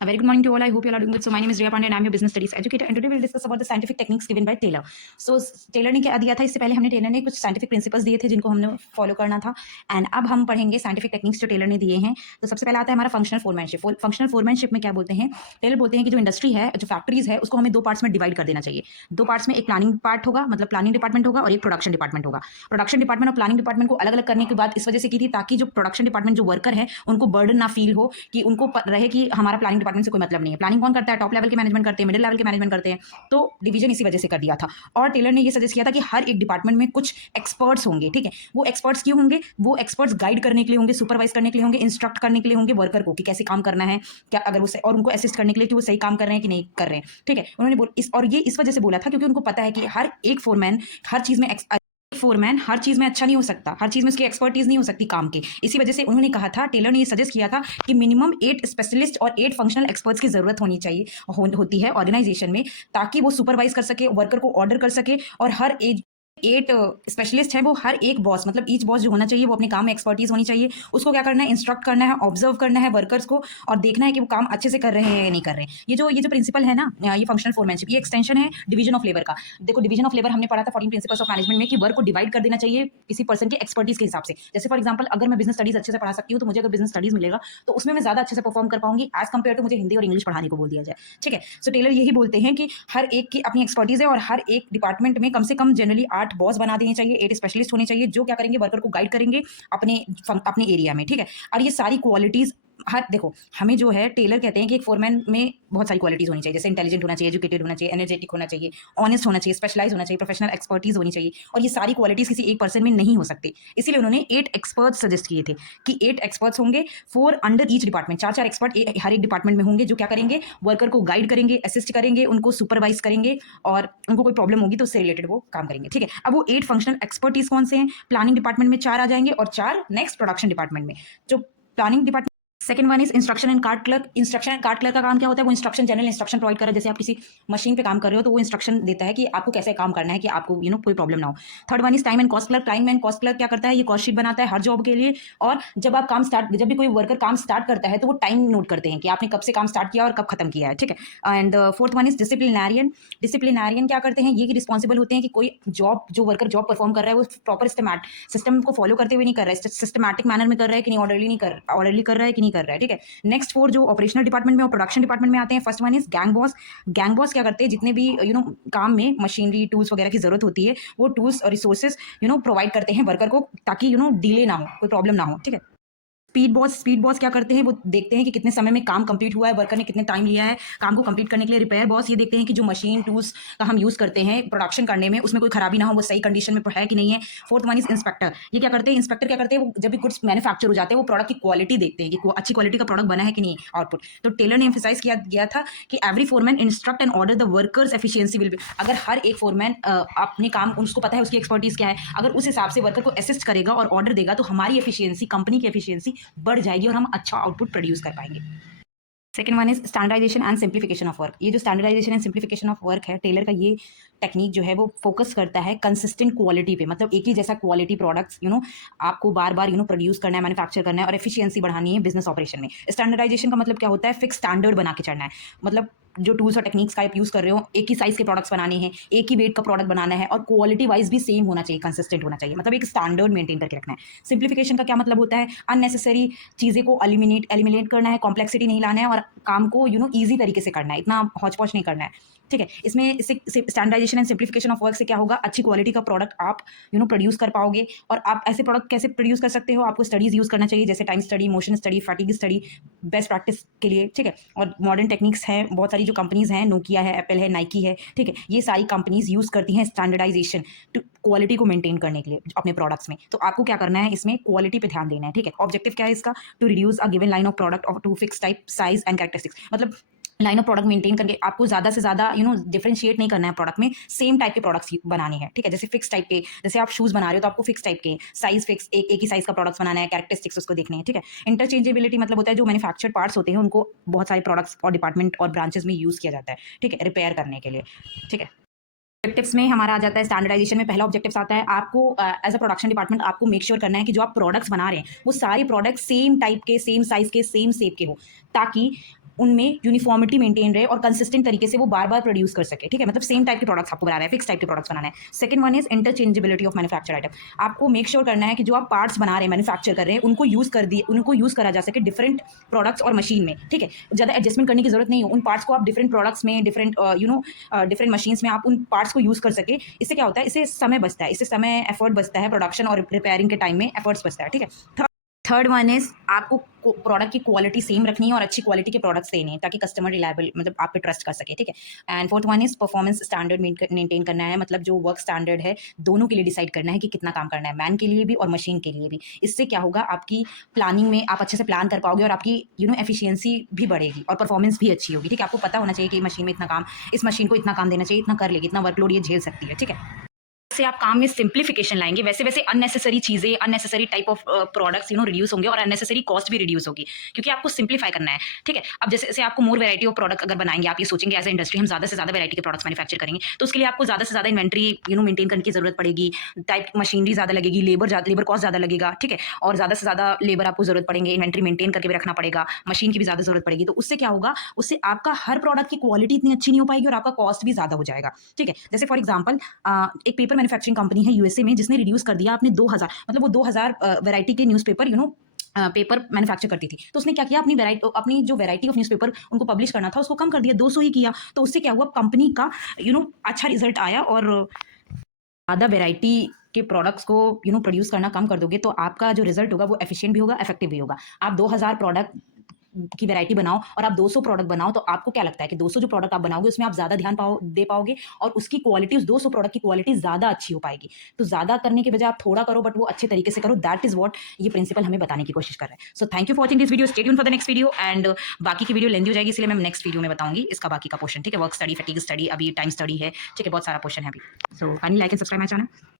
A very good morning to all. I hope you all are doing good. So my name is Riya Pandey and I'm your business studies educator. And today we'll discuss about the scientific techniques given by Taylor. So Taylor ने क्या दिया था, इससे पहले हमने Taylor ने कुछ scientific principles दिए थे जिनको हमने फॉलो करना था. एंड अब हम पढ़ेंगे साइंटिफिक टेक्निक्स जो टेलर ने दिए हैं. तो सबसे पहले आता है हमारा फंक्शनल फोरमैनशिप. फंक्शनल फोरमैनशिप में क्या बोलते हैं, टेलर बोलते हैं कि जो इंडस्ट्री है, जो फैक्ट्रीज है, उसको हमें दो पार्ट्स में डिवाइड कर देना चाहिए. दो पार्ट्स में एक प्लानिंग पार्ट होगा, मतलब प्लानिंग डिपार्टमेंट होगा, और एक प्रोडक्शन डिपार्टमेंट होगा. प्रोडक्शन डिपार्टमेंट और प्लानिंग डिपार्टमेंट को अलग अलग करने की बात इस वजह से की थी ताकि जो प्रोडक्शन डिपार्टमेंट जो वर्कर है उनको बर्डन ना फील हो, कि उनको रहे कि हमारा प्लानिंग डिपार्टमेंट से कोई मतलब नहीं है. प्लानिंग कौन करता है, टॉप लेवल के मैनेजमेंट करते हैं, मिडिल लेवल के मैनेजमेंट करते हैं. तो डिवीजन इसी वजह से कर दिया था. और टेलर ने ये सजेस्ट किया था कि हर एक डिपार्टमेंट में कुछ एक्सपर्ट्स होंगे. ठीक है, वो एक्सपर्ट्स क्यों होंगे, वो एक्सपर्ट्स गाइड करने के लिए होंगे, सुपरवाइज करने के लिए होंगे, इंस्ट्रक्ट करने के लिए होंगे वर्कर को कि कैसे काम करना है, क्या अगर वो और उनको असिस्ट करने के लिए कि वो सही काम कर रहे हैं कि नहीं कर रहे हैं. ठीक है, उन्होंने और ये इस वजह से बोला था क्योंकि उनको पता है कि हर एक फोरमैन हर चीज में फोरमैन हर चीज में अच्छा नहीं हो सकता, हर चीज में उसकी एक्सपर्टीज नहीं हो सकती काम के. इसी वजह से उन्होंने कहा था, टेलर ने ये सजेस्ट किया था कि मिनिमम 8 स्पेशलिस्ट और 8 फंक्शनल एक्सपर्ट्स की जरूरत होनी चाहिए होती है ऑर्गेनाइजेशन में, ताकि वो सुपरवाइज कर सके, वर्कर को ऑर्डर कर सके. और हर एज 8 स्पेशलिस्ट है, वो हर एक बॉस, मतलब ईच बॉस जो होना चाहिए वो अपने काम में एक्सपर्टीज होनी चाहिए. उसको क्या करना है, इंस्ट्रक्ट करना है, ऑब्जर्व करना है वर्कर्स को, और देखना है कि वो काम अच्छे से कर रहे हैं या नहीं कर रहे हैं. ये जो प्रिंसिपल है ना, ये फंक्शनल फोरमैनशिप, ये एक्सटेंशन है डिवीजन ऑफ लेबर का. देखो, डिवीजन ऑफ लेबर हमने पढ़ा था 14 प्रिंसिपल्स ऑफ मैनेजमेंट में, कि वर्क को डिवाइड कर देना चाहिए किसी पर्सन के एक्सपर्टीज के हिसाब से. जैसे फॉर एग्जाम्पल, अगर मैं बिजनेस स्टडीज अच्छे से पढ़ा सकती हूँ तो मुझे अगर बिजनेस स्टडीज मिलेगा तो उसमें मैं ज्यादा अच्छे से परफॉर्म कर पाऊंगी एज कम्पेयर टू मुझे हिंदी और इंग्लिश पढ़ाने को बोल दिया जाए. ठीक है, सो टेलर यही बोलते हैं कि हर एक की अपनी एक्सपर्टीज है और हर एक डिपार्टमेंट में कम से कम जनरली 8 बॉस बना देने चाहिए, 8 स्पेशलिस्ट होने चाहिए जो क्या करेंगे, वर्कर को गाइड करेंगे अपने अपने एरिया में. ठीक है, और ये सारी क्वालिटीज हर, देखो हमें जो है, टेलर कहते हैं कि एक फोरमैन में बहुत सारी क्वालिटीज होनी चाहिए, जैसे इंटेलिजेंट होना चाहिए, एजुकेटेड होना चाहिए, एनर्जेटिक होना चाहिए, ऑनेस्ट होना चाहिए, स्पेशलाइज होना चाहिए, प्रोफेशनल एक्सपर्टीज होनी चाहिए. और ये सारी क्वालिटीज किसी एक पर्सन में नहीं हो सकती. इसीलिए उन्होंने 8 एक्सपर्ट्स सजेस्ट किए थे कि 8 एक्सपर्ट्स होंगे, 4 अंडर ईच डिपार्टमेंट, 4 एक्सपर्ट हर एक डिपार्टमेंट में होंगे, जो क्या करेंगे, वर्कर को गाइड करेंगे, असिस्ट करेंगे, उनको सुपरवाइज करेंगे, और उनको कोई प्रॉब्लम होगी तो उससे रिलेटेड वो काम करेंगे. ठीक है, अब वो 8 फंक्शनल एक्सपर्टीज कौन से हैं, प्लानिंग डिपार्टमेंट में 4 आ जाएंगे और 4 नेक्स्ट प्रोडक्शन डिपार्टमेंट में. जो planning department, second one is instruction and card clerk. Instruction and card clerk का काम क्या होता है, वो इंस्ट्रक्शन, जनरल इंस्ट्रक्शन प्रोवाइड कर रहा है. जैसे आप किसी मशीन पे काम कर रहे हो तो वो इंस्ट्रक्शन देता है कि आपको कैसे काम करना है, कि आपको कोई प्रॉब्लम ना हो. Third one is time and cost clerk. Time and cost clerk क्या करता है, ये कॉस्ट शीट बनाता है हर जॉब के लिए. और जब भी कोई वर्कर काम स्टार्ट करता है तो वो टाइम नोट करते हैं कि आपने कब से काम स्टार्ट किया और कब खत्म किया है. ठीक है, एंड फोर्थ वन इज डिसिप्लिनरियन. डिसिप्लिनरियन क्या करते हैं, ये रिस्पॉन्सिबल होते हैं कि कोई जो वर्कर जॉब परफॉर्म कर रहा है वो प्रॉपर सिस्टम को फॉलो करते हुए नहीं कर रहा है, सिस्टमेटिक मैनर में कर रहा है कि नहीं, ऑर्डरली कर रहा है कि नहीं कर रहा है. ठीक है, नेक्स्ट 4 जो ऑपरेशनल डिपार्टमेंट में और प्रोडक्शन डिपार्टमेंट में आते हैं. First one is gang boss. Gang boss क्या करते हैं, जितने भी काम में मशीनरी टूल्स वगैरह की जरूरत होती है, वो टूल्स और रिसोर्सेज प्रोवाइड करते हैं वर्कर को, ताकि डिले ना हो, कोई प्रॉब्लम ना हो. ठीक है, स्पीड बॉस क्या करते हैं, वो देखते हैं कि कितने समय में काम कंप्लीट हुआ है, वर्कर ने कितने टाइम लिया है काम को कंप्लीट करने के लिए. रिपेयर बॉस ये देखते हैं कि जो मशीन टूल्स का हम यूज करते हैं प्रोडक्शन करने में, उसमें कोई खराबी ना हो, वो सही कंडीशन में है कि नहीं है. Fourth one is inspector. ये क्या करते हैं, इंस्पेक्टर क्या करते हैं, वो जब भी गुड्स मैन्युफैक्चर हो जाते हैं वो प्रोडक्ट की क्वालिटी देखते हैं कि अच्छी क्वालिटी का प्रोडक्ट बना है कि नहीं, आउटपुट. तो टेलर ने एम्फेसाइज किया गया था कि every foreman instruct and order the workers efficiency will be. अगर हर एक फोरमैन अपने काम, उसको पता है उसकी एक्सपर्टीज क्या है, अगर उस हिसाब से वर्कर को असिस्ट करेगा और ऑर्डर देगा तो हमारी एफिशिएंसी, कंपनी की एफिशिएंसी बढ़ जाएगी और हम अच्छा आउटपुट प्रोड्यूस कर पाएंगे. Second one is standardisation and simplification of work. ये जो standardisation and simplification of work है, टेलर का ये टेक्निक जो है वो फोकस करता है कंसिस्टेंट क्वालिटी पे, मतलब एक ही जैसा क्वालिटी प्रोडक्ट्स आपको बार बार प्रोड्यूस करना है, मैन्युफैक्चर करना है और एफिशिएंसी बढ़ानी है बिजनेस ऑपरेशन में. स्टैंडर्डाइजेशन का मतलब क्या होता है, फिक्स स्टैंडर्ड बना के चलना है. मतलब जो टूल्स और टेक्निक्स का आप यूज कर रहे हो, एक ही साइज के प्रोडक्ट्स बनाने हैं, एक ही वेट का प्रोडक्ट बनाना है, और क्वालिटी वाइज भी सेम होना चाहिए, कंसिस्टेंट होना चाहिए, मतलब एक स्टैंडर्ड मेंटेन करके रखना है. सिंप्लीफिकेशन का क्या मतलब होता है, अननेसेसरी चीजें को एलिमिनेट करना है, कॉम्प्लेक्सिटी नहीं लाना है, और काम को ईजी तरीके से करना है, इतना हौच पौच नहीं करना है. ठीक है, इसमें standardisation and simplification of work से क्या होगा, अच्छी क्वालिटी का प्रोडक्ट आप प्रोड्यूस कर पाओगे. और आप ऐसे प्रोडक्ट कैसे प्रोड्यूस कर सकते हो, आपको स्टडीज यूज करना चाहिए, जैसे time study, motion study, fatigue study, best practice के लिए. ठीक है, और मॉडर्न टेक्निक्स हैं, बहुत सारी जो कंपनीज हैं, नोकिया है, एप्पल है, नाइकी है. ठीक है, ये सारी कंपनीज यूज करती हैं स्टैंडर्डाइजेशन क्वालिटी को मेंटेन करने के लिए अपने प्रोडक्ट्स में. तो आपको क्या करना है, इसमें क्वालिटी पे ध्यान देना है. ठीक है, ऑब्जेक्टिव क्या है इसका, to reduce a given line of product of to fix type, size and characteristics. मतलब लाइन ऑफ प्रोडक्ट मेंटेन करके आपको ज्यादा से ज्यादा डिफरेंशिएट नहीं करना है प्रोडक्ट में, सेम टाइप के प्रोडक्ट्स बनाने हैं. ठीक है, जैसे फिक्स टाइप के, जैसे आप शूज बना रहे हो तो आपको फिक्स टाइप के, साइज फिक्स, एक ही साइज का प्रोडक्ट्स बनाना है, कैरेक्टरिस्टिक्स उसको देखने हैं. ठीक है, इंटरचेंजेबिलिटी मतलब होता है जो मैन्युफैक्चर्ड पार्ट्स होते हैं उनको बहुत सारे प्रोडक्ट्स और डिपार्टमेंट और ब्रांचेस में यूज किया जाता है. ठीक है, रिपेयर करने के लिए. ठीक है, ऑब्जेक्टिव्स में हमारा आ जाता है स्टैंडर्डाइजेशन में, पहला ऑब्जेक्टिव्स आता है आपको एज अ प्रोडक्शन डिपार्टमेंट आपको मेक श्योर करना है कि जो आप प्रोडक्ट्स बना रहे हैं वो सारे प्रोडक्ट्स सेम टाइप के, सेम साइज के, सेम शेप के हो, ताकि उनमें यूनिफॉर्मिटी मेंटेन रहे और कंसिस्टेंट तरीके से वो बार बार प्रोड्यूस कर सके, ठीक है, मतलब सेम टाइप के प्रोडक्ट्स आपको बनाना है, फिक्स टाइप के प्रोडक्ट्स बनाना है। Second one is interchangeability of manufacture item. आपको मेक श्योर करना है कि जो आप पार्ट्स बना रहे हैं, मैन्युफैक्चर कर रहे हैं, उनको यूज़ करा जा सके डिफरेंट प्रोडक्ट्स और मशीन में, ठीक है। ज़्यादा एडजस्टमेंट करने की जरूरत नहीं है, उन पार्ट्स को आप डिफरेंट प्रोडक्ट्स में, डिफरेंट डिफरेंट मशीन्स में आप उन पार्ट्स को यूज़ कर सके। इससे क्या होता है, इससे समय बचता है, इससे समय एफर्ट बचता है, प्रोडक्शन और रिपेयरिंग के टाइम में एफर्ट्स बचता है, ठीक है। थर्ड वन इज आपको प्रोडक्ट की क्वालिटी सेम रखनी है और अच्छी क्वालिटी के प्रोडक्ट्स देने हैं ताकि कस्टमर रिलायबल, मतलब आप पे ट्रस्ट कर सके, ठीक है। And fourth one is performance standard maintain करना है, मतलब जो वर्क स्टैंडर्ड है दोनों के लिए डिसाइड करना है कि कितना काम करना है, मैन के लिए भी और मशीन के लिए भी। इससे क्या होगा, आपकी प्लानिंग में आप अच्छे से प्लान कर पाओगे और आपकी एफिशिएंसी भी बढ़ेगी और परफॉर्मेंस भी अच्छी होगी, ठीक है। आपको पता होना चाहिए कि मशीन में इतना काम, इस मशीन को इतना काम देना चाहिए, इतना कर लेगी, इतना वर्कलोड ये झेल सकती है, ठीक है। से आप काम में सिंप्लीफिकेशन लाएंगे, वैसे वैसे अननेसेसरी चीजें, unnecessary type of products reduce होंगे और अननेसेसरी कॉस्ट भी रिड्यूस होगी, क्योंकि आपको सिंप्लीफाई करना है, ठीक है। अब जैसे आपको मोर वैरायटी ऑफ प्रोडक्ट अगर बनाएंगे, आप ये सोचेंगे एज ए इंडस्ट्री हम ज्यादा से ज्यादा वैरायटी के प्रोडक्ट्स मैन्युफैक्चर करेंगे, तो उसके लिए आपको ज्यादा से ज्यादा इन्वेंट्री मेंटेन करने की जरूरत पड़ेगी, टाइप मशीनरी ज्यादा लगेगी, लेबर कॉस्ट ज्यादा लगेगा, ठीक है, और ज्यादा से ज्यादा लेबर आपको जरूरत पड़ेंगे, इन्वेंट्री मेंटेन करके भी रखना पड़ेगा, मशीन की भी ज्यादा जरूरत पड़ेगी। तो उससे क्या होगा, उससे आपका हर प्रोडक्ट की क्वालिटी इतनी अच्छी नहीं हो पाएगी और आपका कॉस्ट भी ज्यादा हो जाएगा, ठीक है। जैसे फॉर एग्जाम्पल एक पेपर मैन्युफैक्चरिंग कंपनी है यूएसए में, जिसने रिड्यूस कर दिया आपने 2000, मतलब वो 2000 वैरायटी के न्यूज़पेपर पेपर मैन्युफैक्चर करती थी, तो उसने क्या किया, अपनी जो वैरायटी ऑफ न्यूज़पेपर उनको पब्लिश करना था उसको कम कर दिया, 200 ही किया। तो उससे क्या हुआ, कंपनी का अच्छा रिजल्ट आया। और ज़्यादा वैरायटी के प्रोडक्ट्स को प्रोड्यूस करना कम कर दोगे तो आपका जो रिजल्ट होगा वो एफिशिएंट भी होगा, इफेक्टिव भी होगा। आप 2000 प्रोडक्ट की वैरायटी बनाओ और आप 200 प्रोडक्ट बनाओ, तो आपको क्या लगता है कि 200 जो प्रोडक्ट आप बनाओगे उसमें आप ज़्यादा ध्यान दे पाओगे और उसकी क्वालिटी, उस 200 प्रोडक्ट की क्वालिटी ज़्यादा अच्छी हो पाएगी। तो ज़्यादा करने के बजाय आप थोड़ा करो, बट वो अच्छे तरीके से करो। दैट इज़ व्हाट ये प्रिंसिपल हमें बताने की कोशिश कर रहे हैं। So thank you for watching this video, stay tuned for the next video. And बाकी की वीडियो लेंदी हो जाएगी, इसलिए मैं नेक्स्ट वीडियो में बताऊंगी इसका बाकी का पोर्शन, ठीक है। वर्क स्टडी, फैटिग स्टडी, अभी टाइम स्टडी है, ठीक है, बहुत सारा पोर्शन है अभी। So kindly like and subscribe my channel.